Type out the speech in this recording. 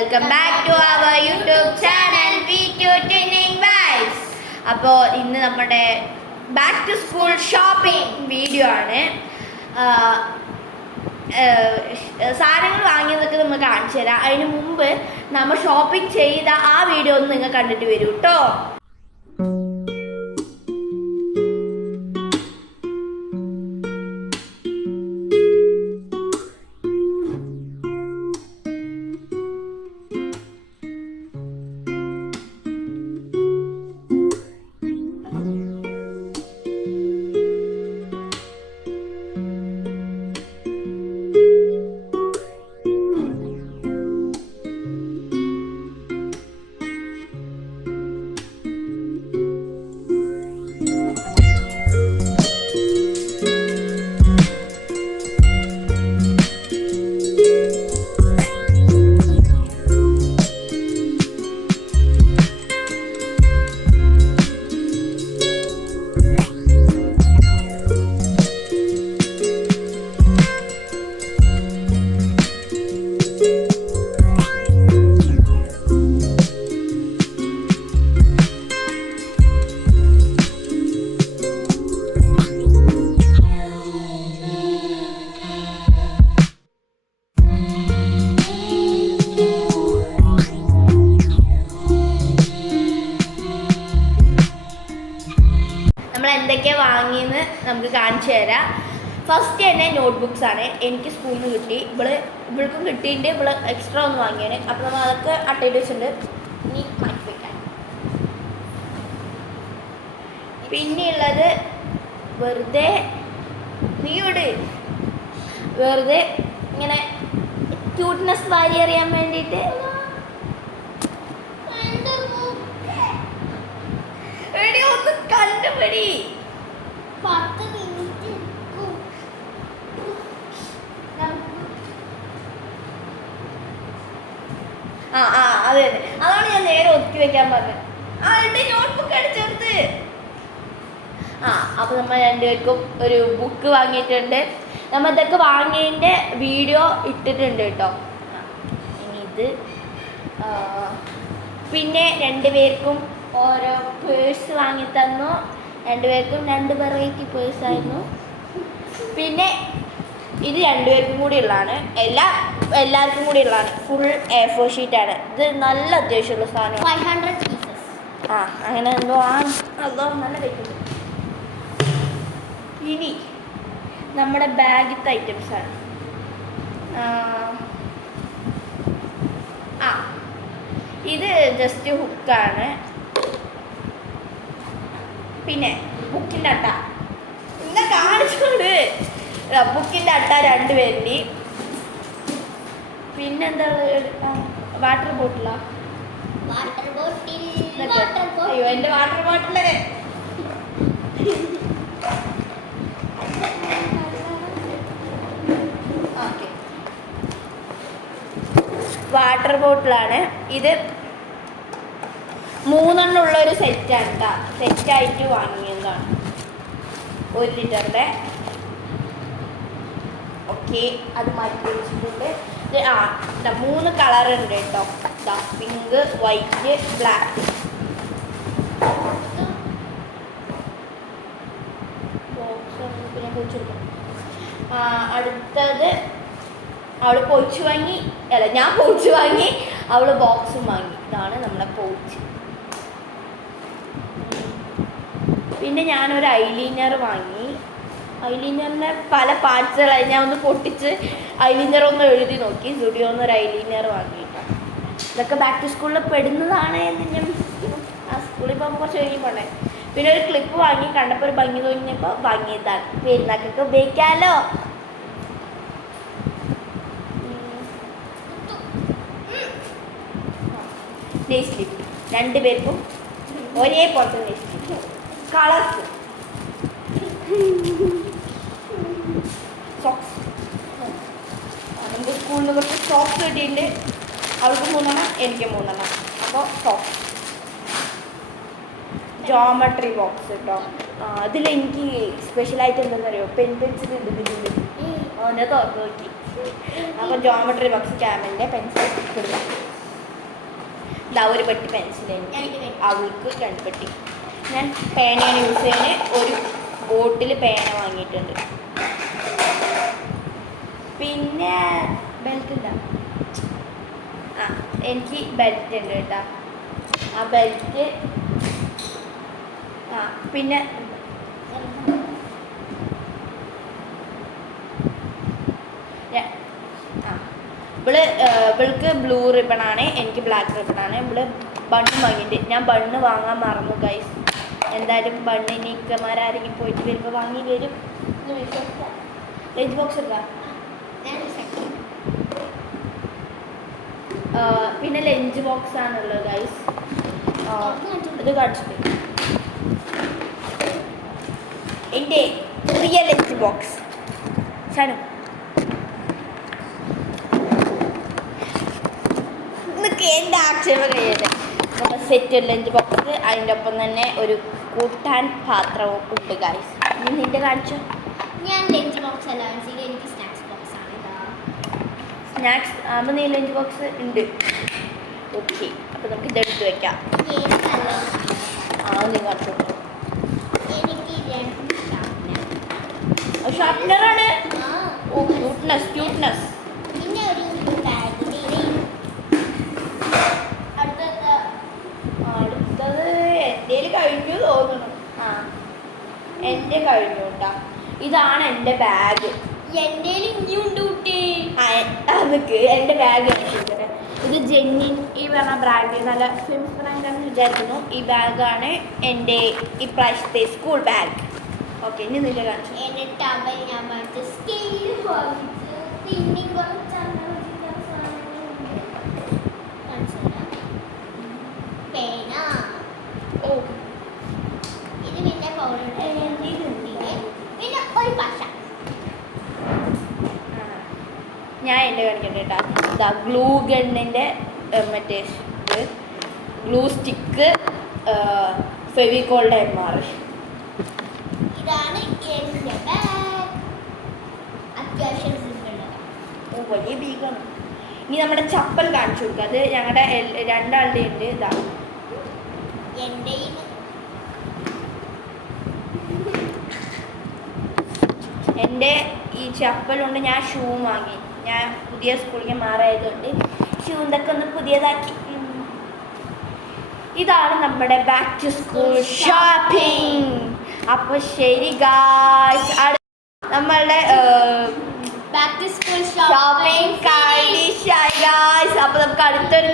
Welcome back to our YouTube channel V2 vibes. അപ്പോൾ ഇന്ന് നമ്മുടെ back to school shopping video ആണ്. സാധനങ്ങൾ വാങ്ങിയതൊക്കെ നമ്മൾ കാണിച്ചു തരാം. അതിന് മുമ്പ് നമ്മൾ ഷോപ്പിംഗ് ചെയ്ത ആ വീഡിയോ ഒന്ന് നിങ്ങൾ കണ്ടിട്ട് വരൂ കേട്ടോ. എന്തൊക്കെ വാങ്ങിയെന്ന് നമുക്ക് കാണിച്ചു തരാം. ഫസ്റ്റ് തന്നെ നോട്ട്ബുക്സ് ആണ്. എനിക്ക് സ്കൂളിൽ നിന്ന് കിട്ടി. ഇവൾക്കും കിട്ടിയിട്ട് ഇവള് എക്സ്ട്രാ ഒന്ന് വാങ്ങിയാണ്. അപ്പോൾ നമ്മൾ അതൊക്കെ അട്ടയിട്ട് വെച്ചിട്ടുണ്ട്. ഇനി മാറ്റി വയ്ക്കാം. പിന്നെയുള്ളത് വെറുതെ ഇങ്ങനെ ക്യൂട്ട്നെസ് വാരി അറിയാൻ വേണ്ടിയിട്ട് ഒന്ന് കണ്ടുപിടി. 10 മിനിറ്റ് അതെ അതാണ് ഞാൻ നേരെ ഒതുക്കി വെക്കാൻ പറഞ്ഞത്. എന്റെ നോട്ട്ബുക്ക് അടിച്ചെടുത്ത്. അപ്പൊ നമ്മൾ രണ്ടുപേർക്കും ഒരു ബുക്ക് വാങ്ങിയിട്ടുണ്ട്. നമ്മൾ ഇതൊക്കെ വാങ്ങിയതിൻ്റെ വീഡിയോ ഇട്ടിട്ടുണ്ട് കേട്ടോ. ഇനി ഇത് പിന്നെ രണ്ടുപേർക്കും ഓരോ പേഴ്സ് വാങ്ങി തന്നു. രണ്ടുപേർക്കും 2 വെറൈറ്റി പേഴ്സായിരുന്നു. പിന്നെ ഇത് രണ്ടുപേർക്കും കൂടി ഉള്ളതാണ്. എല്ലാവർക്കും കൂടി ഉള്ളതാണ്. Full A4 ഷീറ്റാണ്. ഇത് നല്ല അത്യാവശ്യമുള്ള സാധനം. 500 പീസസ്. അങ്ങനെ എന്തോ ആണ്. അതോ നല്ല വെക്കുന്നത്. ഇനി നമ്മുടെ ബാഗിത്തെ ഐറ്റംസാണ്. ഇത് ജസ്റ്റ് ഹുക്കാണ്. പിന്നെ ബുക്കിൻ്റെ അട്ട എന്താ കാണിച്ചോണ്ട്. ബുക്കിൻ്റെ അട്ട 2 പേരുണ്ട്. പിന്നെന്താ വാട്ടർ ബോട്ടിലാ. അയ്യോ എൻ്റെ വാട്ടർ ബോട്ടില്. ഓക്കെ, വാട്ടർ ബോട്ടിലാണ്. ഇത് 3 ഉള്ള ഒരു സെറ്റാണ് കേട്ടോ. സെറ്റായിട്ട് വാങ്ങിയതാണ് 1 ലിറ്ററിൻ്റെ. ഓക്കെ, അത് മാറ്റി വെച്ചിട്ടുണ്ട്. 3 കളറുണ്ട് കേട്ടോ. Pink, white, black. പിന്നെ പൊടിച്ചെടുക്കണം. അടുത്തത് അവള് പൊടിച്ചു വാങ്ങി. ഞാൻ പൊടിച്ചു വാങ്ങി, അവള് ബോക്സും വാങ്ങി. ഇതാണ് നമ്മളെ പൗച്ച്. പിന്നെ ഞാനൊരു ഐലൈനർ വാങ്ങി. ഐലൈനറിൻ്റെ പല പാർട്സുകളായി ഞാൻ ഒന്ന് പൊട്ടിച്ച് ഐലൈനർ ഒന്ന് എഴുതി നോക്കി. സ്റ്റുഡിയോന്ന് ഒരു ഐലൈനർ വാങ്ങിയിട്ടാണ്. ഇതൊക്കെ ബാക്ക് ടു സ്കൂളിൽ പെടുന്നതാണ് എന്ന് ഞാൻ സ്കൂളിൽ പോകുമ്പോൾ കുറച്ച് കഴിഞ്ഞ് പോണേ. പിന്നെ ഒരു ക്ലിപ്പ് വാങ്ങി. കണ്ടപ്പോൾ ഒരു ഭംഗി തോന്നിയപ്പോൾ വാങ്ങിയതാണ്. പെരുന്നാക്കൊക്കെ ഉപയോഗിക്കാമല്ലോ. നെയ്സ് ലിപ്പ് 2 പേർക്കും ഒരേ പോലത്തെ നെയ്സ് ലിപ്പ്. Colours socks. നമുക്ക് സ്കൂളിൽ നിന്ന് കുറച്ച് സോക്സ് കിട്ടിയിട്ടുണ്ട്. അവൾക്ക് 3 എനിക്ക് 3. അപ്പോൾ സോക്സ്. ജോമെട്രി ബോക്സ് കേട്ടോ. അതിലെനിക്ക് സ്പെഷ്യലായിട്ട് എന്താണെന്നറിയോ, പെൻസിൽ ഉണ്ട് ഇതിൽ. അതിനെ തുറന്ന് നോക്കി. അപ്പോൾ ജോമെട്രി ബോക്സ് ക്യാമലിൻ്റെ പെൻസിൽ കൊടുക്കാം. ഇതാ ഒരു പെട്ടി പെൻസിൽ എനിക്ക്, 2 പെട്ടി. അവൾക്ക് 2 പെട്ടി. ഞാൻ പേനയാണ് യൂസ് ചെയ്യുന്നത്. ഒരു ബോട്ടിൽ പേന വാങ്ങിയിട്ടുണ്ട്. പിന്നെ ബെൽറ്റ് ഉണ്ടാ, ആ എനിക്ക് ബെൽറ്റ് ഉണ്ട് കേട്ടോ. ആ ബെൽറ്റ്, ആ പിന്നെ ഇവൾക്ക് ബ്ലൂ റിബണാണ്, എനിക്ക് ബ്ലാക്ക് റിബണാണ്. ഇവള് ബണ്ണ് വാങ്ങിയിട്ട്, ഞാൻ ബണ്ണ് വാങ്ങാൻ മറന്നു ഗൈസ്. എന്തായാലും ബണ്ണ് ഇനി ഇക്കമാരാരെങ്കിലും പോയിട്ട് വരുമ്പോൾ വാങ്ങി വരും. ലഞ്ച് ബോക്സ് എടുക്കാം. പിന്നെ ലഞ്ച് ബോക്സ് ആണുള്ളത് ഗൈസ്. ഇത് കാണിച്ചിട്ട് എൻ്റെ പുതിയ ലഞ്ച് ബോക്സ് ഷാനു എന്നൊക്കെ എൻ്റെ ആക്ഷേപം കഴിയട്ടെ. നമ്മൾ സെറ്റ് ലഞ്ച് ബോക്സ്, അതിൻ്റെ ഒപ്പം തന്നെ ഒരു കൂട്ടാൻ പാത്രവും ഉണ്ട് ഗൈസ്. ഇനി നിന്റെ കാണിച്ചു. ഞാൻ ലഞ്ച് ബോക്സ് അല്ല കാണിച്ചത്, എനിക്ക് സ്നാക്സ് ബോക്സ് ആണ് ഇതാ. സ്നാക്സ് ആകുമ്പോൾ നീ ലഞ്ച് ബോക്സ് ഉണ്ട്. ഓക്കെ, അപ്പോൾ നമുക്ക് ഇതെടുത്ത് വെക്കാം. ഏത് കളറാണ്? ആ നീ കാണിച്ചു. എനിക്ക് 2 ഷാർപ്നർ. ഷാർപ്നറാണ്. ആ, ഓ ക്യൂട്ട്നെസ്. പിന്നെ ഒരു ബാഗിൽ അടുത്തത് അടുത്തത് എൻ്റെ കഴിഞ്ഞു തോന്നുന്നു. ആ എൻ്റെ കഴിഞ്ഞു കേട്ടോ. ഇതാണ് എൻ്റെ ബാഗ്. എൻ്റെ ഇനിയുണ്ട് കുട്ടി. നമുക്ക് എൻ്റെ ബാഗ് കാണിച്ചിട്ട്, ഇത് ജെന്നിൻ ഈ പറഞ്ഞ ബ്രാൻഡ്, നല്ല ഫേമസ് ബ്രാൻഡാണെന്ന് വിചാരിക്കുന്നു. ഈ ബാഗാണ് എൻ്റെ ഇപ്രാവശ്യത്തെ സ്കൂൾ ബാഗ്. ഓക്കെ, ഇനി നിന്റെ കാണിച്ചു. എൻ്റെ ടവൽ ഞാൻ വാങ്ങിച്ചു, സ്കെയിൽ വാങ്ങിച്ചു, പിന്നെ കുറച്ച് സാധനങ്ങളുണ്ട്. കാണിച്ചുതരാം. പേന, ഓ ഇത് പിന്നെ പൗഡർ, പിന്നെ ഒരു പശ. ഞാൻ എൻ്റെ കാണിക്കട്ടെ കേട്ടോ. ഇതാ ഗ്ലൂ ഗണ്ണിൻ്റെ മറ്റേ ഇത്, ഗ്ലൂ സ്റ്റിക്ക്, ഫെവിക്കോളിൻ്റെ MR. ഇതാണ് എൻ്റെ ബാഗ്. അത്യാവശ്യം സിമ്പിളാണ്. ഓ വലിയ ബീഗാണ്. ഇനി നമ്മുടെ ചപ്പൽ കാണിച്ചു കൊടുക്കുക. അത് ഞങ്ങളുടെ രണ്ടാളുടെ ഉണ്ട്. ഇതാ എൻ്റെ എൻ്റെ ഈ ചപ്പലുണ്ട്. ഞാൻ ഷൂ വാങ്ങി, ഞാൻ പുതിയ സ്കൂളിലേക്ക് മാറിയതുകൊണ്ട് ഷൂ ഇതൊക്കെ ഒന്ന് പുതിയതാക്കി. ഇതാണ് നമ്മുടെ ബാക്ക് ടു സ്കൂൾ ഷോപ്പിംഗ്. അപ്പോൾ ശരി ഗായ്സ്, നമ്മളുടെ ബാക്ക് ടു സ്കൂൾ ഷോപ്പിംഗ് കഴിഞ്ഞായി ഗായ്സ്. അപ്പോൾ നമുക്ക് അടുത്തൊരു